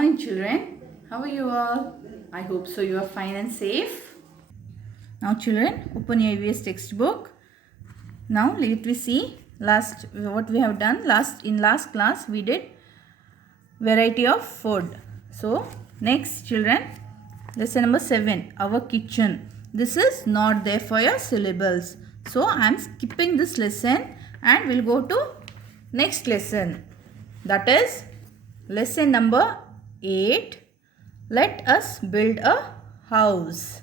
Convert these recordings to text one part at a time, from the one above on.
morning, children. How are you all? I hope so. You are fine and safe. Now, children, open your EVS textbook. Now, let me see what we have done. Last class, we did variety of food. So, next, children, lesson number 7. Our kitchen. This is not there for your syllables. So, I am skipping this lesson and we'll go to next lesson. That is lesson number 8. Let us build a house.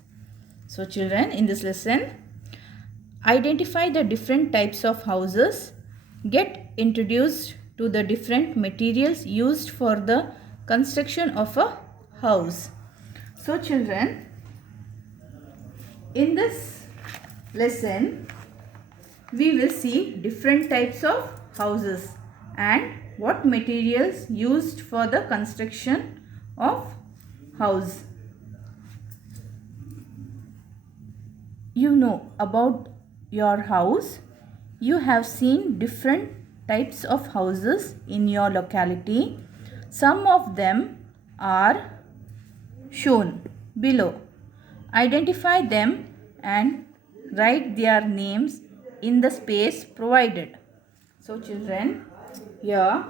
So children, in this lesson, identify the different types of houses, get introduced to the different materials used for the construction of a house. So children, in this lesson, we will see different types of houses and what materials used for the construction of house. You know about your house. You have seen different types of houses in your locality. Some of them are shown below. Identify them and write their names in the space provided. So children, here,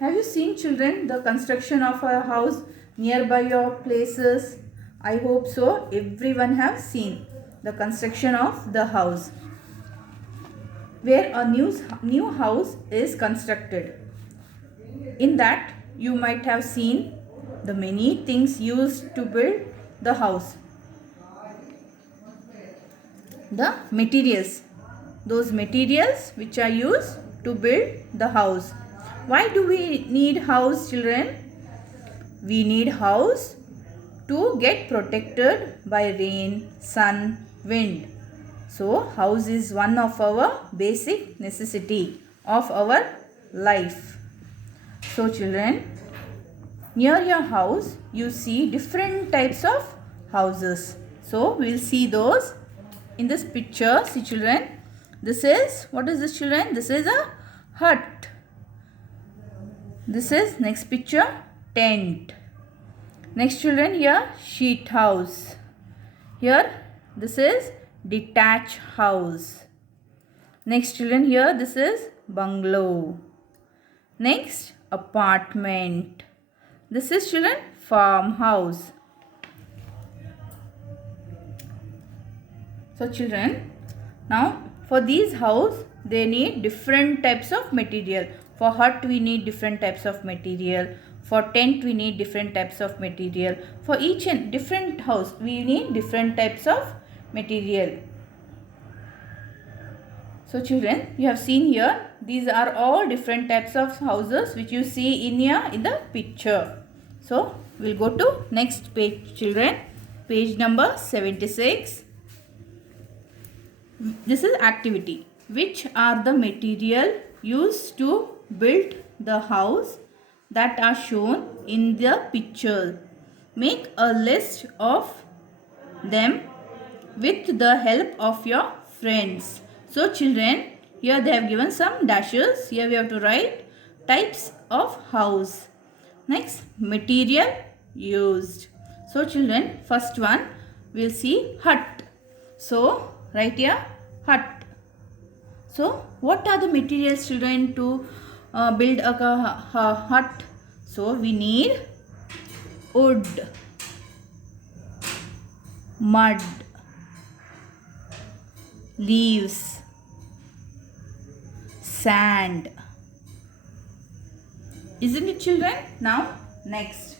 have you seen children the construction of a house nearby your places? I hope so. Everyone have seen the construction of the house where a new house is constructed. In that you might have seen the many things used to build the house. The materials, those materials which are used to build the house. Why do we need house, children? We need house to get protected by rain, sun, wind. So house is one of our basic necessity of our life. So children, near your house you see different types of houses. So we will see those in this picture. See children, this is, what is this children? This is a hut. This is, next picture, tent. Next children, here sheet house. Here this is detached house. Next children, here this is bungalow. Next, apartment. This is children farmhouse. So children, now for these house they need different types of material. For hut we need different types of material. For tent we need different types of material. For each and different house we need different types of material. So children, you have seen here, these are all different types of houses which you see in the picture. So we'll go to next page children, page number 76. This is activity. Which are the material used to build the house that are shown in the picture? Make a list of them with the help of your friends. So children, here they have given some dashes. Here we have to write types of house. Next, material used. So children, first one we will see hut. So write here hut. So what are the materials children to build a hut? So we need wood, mud, leaves, sand. Isn't it children? Now next.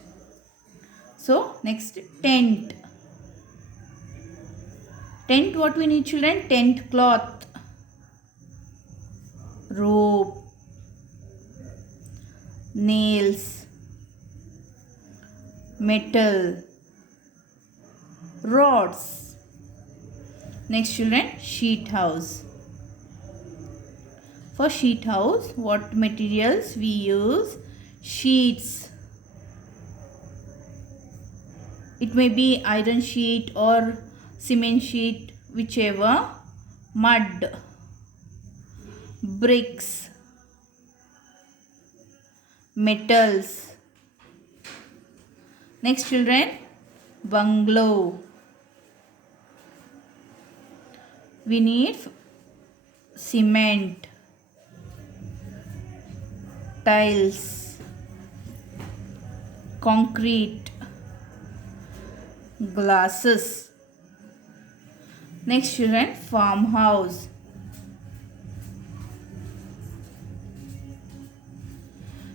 So next, tent. Tent, what we need children? Tent cloth, rope, nails, metal, rods. Next children, sheet house. For sheet house, what materials we use? Sheets. It may be iron sheet or cement sheet, whichever. Mud, bricks, metals, Next children, bungalow. We need cement, tiles, concrete, glasses. Next children, farmhouse.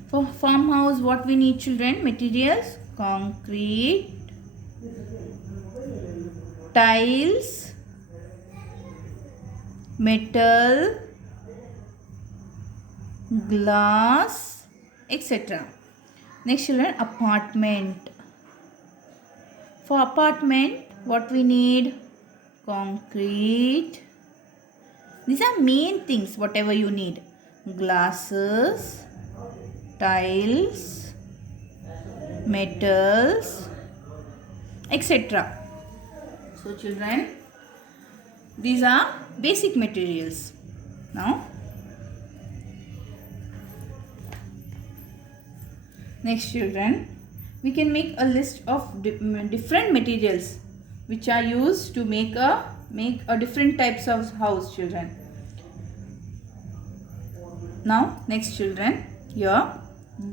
For farmhouse, what we need children? Materials, concrete, tiles, metal, glass, etc. Next children, apartment. For apartment, what we need? Concrete. These are main things, whatever you need. Glasses, tiles, metals, etc. So children, these are basic materials. Now, next children, we can make a list of different materials which are used to make a different types of house children. Now next children, here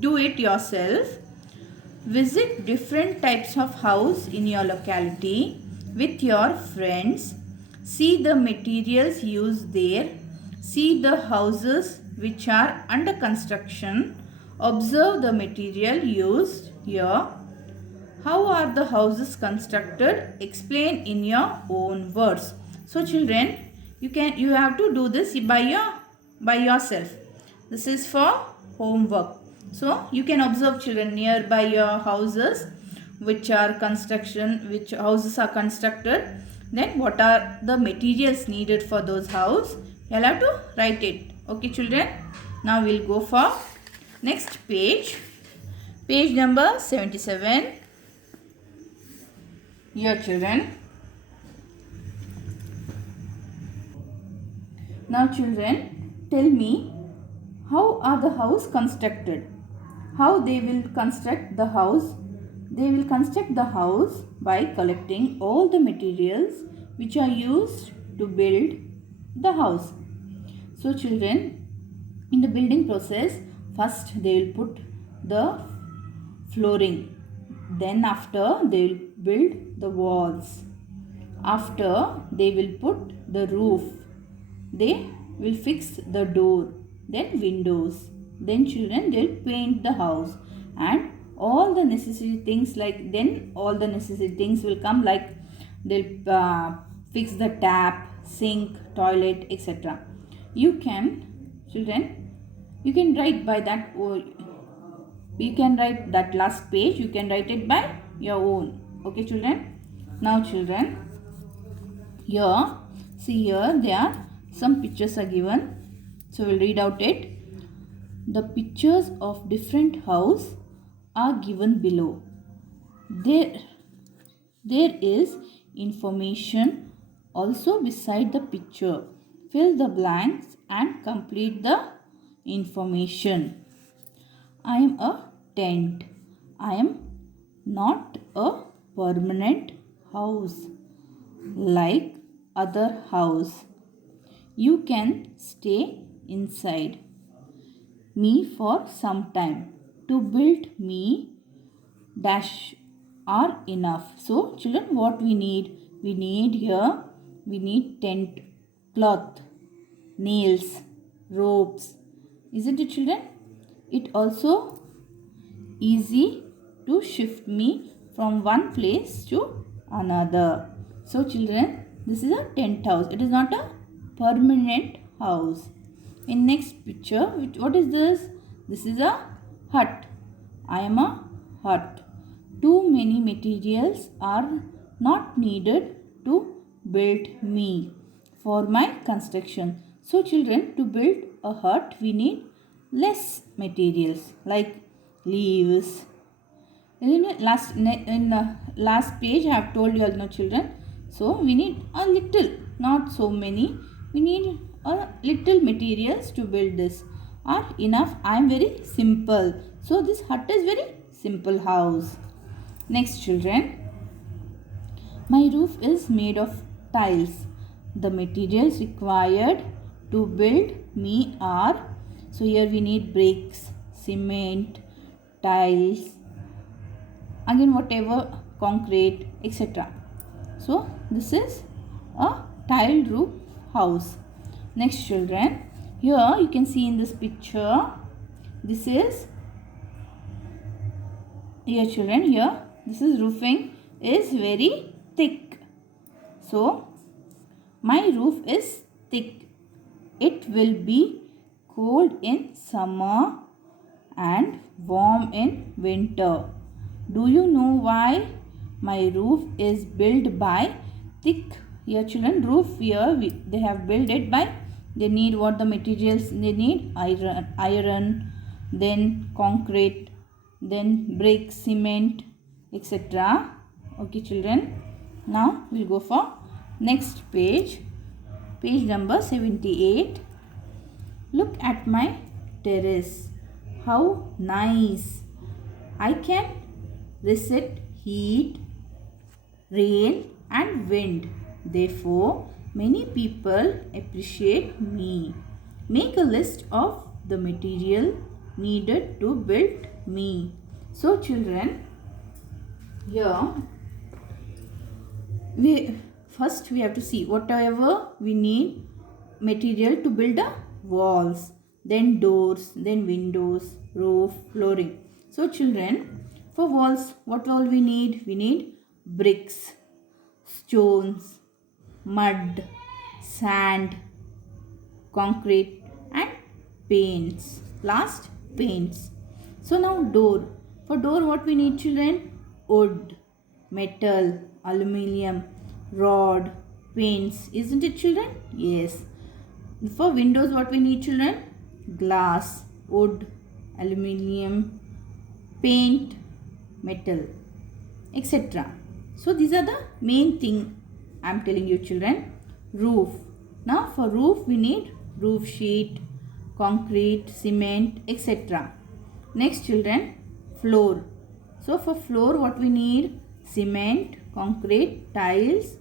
do it yourself. Visit different types of house in your locality with your friends. See the materials used there. See the houses which are under construction. Observe the material used here. How are the houses constructed? Explain in your own words. So children, you have to do this by yourself. This is for homework. So you can observe children nearby your houses which houses are constructed. Then what are the materials needed for those houses? You'll have to write it. Okay children. Now we'll go for next page. Page number 77. Here children. Now children, tell me, how are the house constructed? How they will construct the house? They will construct the house by collecting all the materials which are used to build the house. So children, in the building process, first they will put the flooring. Then after they will build the walls. After they will put the roof. They will fix the door. Then windows. Then children, they will paint the house. And all the necessary things will come, like they'll fix the tap, sink, toilet, etc. You can write by that. You can write that last page. You can write it by your own. Okay children. Now children, here there are some pictures are given. So we'll read out it. The pictures of different house are given below. There is information also beside the picture. Fill the blanks and complete the information. I am a tent. I am not a permanent house like other house. You can stay inside me for some time. To build me dash are enough. So children, what we need? We need tent, cloth, nails, ropes. Isn't it children? It also easy to shift me from one place to another. So children, this is a tent house. It is not a permanent house. In next picture, what is this? This is a hut. I am a hut. Too many materials are not needed to build me for my construction. So children, to build a hut, we need less materials like leaves. In last page, I have told you all, children. So we need a little, not so many. We need a little materials to build this. Are enough. I am very simple. So this hut is very simple house. Next children, my roof is made of tiles. The materials required to build me are, so here we need bricks, cement, tiles, again whatever, concrete, etc. So this is a tiled roof house. Next children, here you can see in this picture, this is, here children, here this is roofing is very thick. So my roof is thick. It will be cold in summer and warm in winter. Do you know why my roof is built by thick? Here children, roof here they have built it by, they need what the materials they need, iron, then concrete, then brick, cement, etc. Okay children, now we'll go for next page, page number 78. Look at my terrace, how nice. I can resist heat, rain and wind. Therefore, many people appreciate me. Make a list of the material needed to build me. So children, here we have to see whatever we need material to build the walls, then doors, then windows, roof, flooring. So children, for walls, what all we need? We need bricks, stones, mud, sand, concrete and paints. Last, paints. So now door. For door what we need children? Wood, metal, aluminium, rod, paints. Isn't it children? Yes. For windows what we need children? Glass, wood, aluminium, paint, metal, etc. So these are the main thing I am telling you children. Roof. Now for roof we need roof sheet, concrete, cement, etc. Next children, floor. So for floor what we need? Cement, concrete, tiles,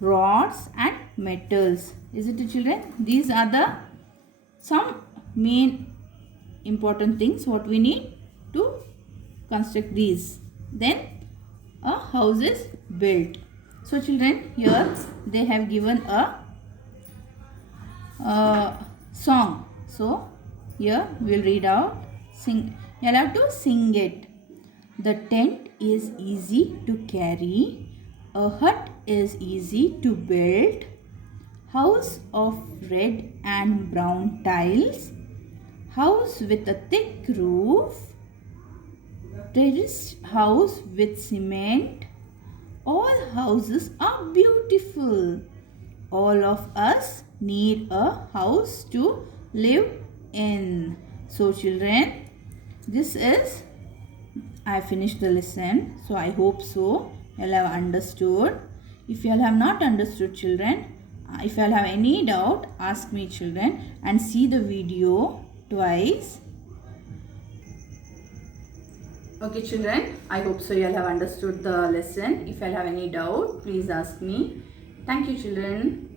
rods and metals. Is it children? These are the some main important things what we need to construct these. Then a house is built. So children, here they have given a song. So here we will read out. Sing. You'll have to sing it. The tent is easy to carry. A hut is easy to build. House of red and brown tiles. House with a thick roof. Terrace house with cement. All houses are beautiful. All of us need a house to live in. So children, this is, I finished the lesson. So I hope so you all have understood. If you all have not understood children, if you all have any doubt, ask me children and see the video twice. Okay children, I hope so you all have understood the lesson. If you all have any doubt, please ask me. Thank you children.